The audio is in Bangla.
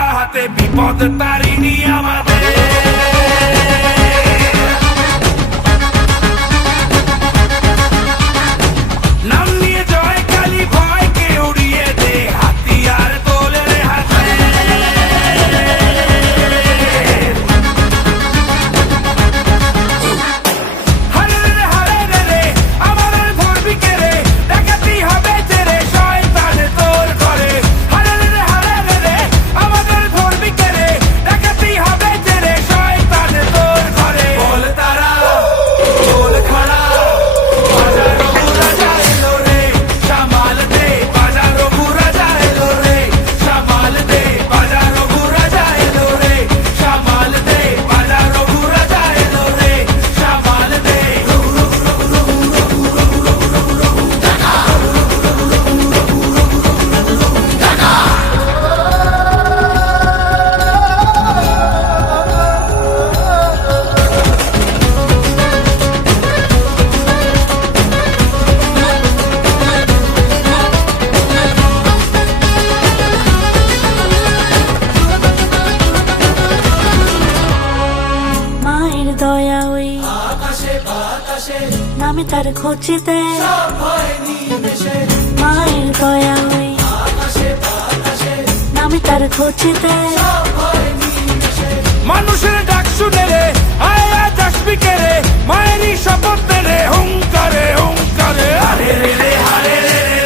খোলা হাতে বিপদ তারিণী আমাদের। নাম নিয়ে জয় কালী ভয়কে উড়িয়ে দে, হাতিয়ার তোলে রে হাতে। হারে রে হারে রে রে আমাদের ধরবি কে রে, ডাকাতি হবে তেরে শয়তান তোর ঘরে। হারে রে হারে রে রে আমাদের ধরবি কে রে, ডাকাতি হবে তেরে শয়তান তোর ঘরে। বল তারা বল খড়া বাজারো বুড়া যাইলো রে, সামাল দে বাজারো বুড়া যাইলো রে, সামাল দে বাজারো বুড়া যাইলো রে, সামাল দে বাজারো বুড়া যাইলো রে, সামাল দে। মায়ের দয়া ওই নামে তার খোঁজেতে, মায়ের দয়া ওই নামে তার খোঁজেতে। মানুষের ডাক শুনে রে আয় আজ আসবি কে রে, মায়েরই শপথ দে রে হুঙ্কারে হুঙ্কারে। হারে রে রে হারে রে রে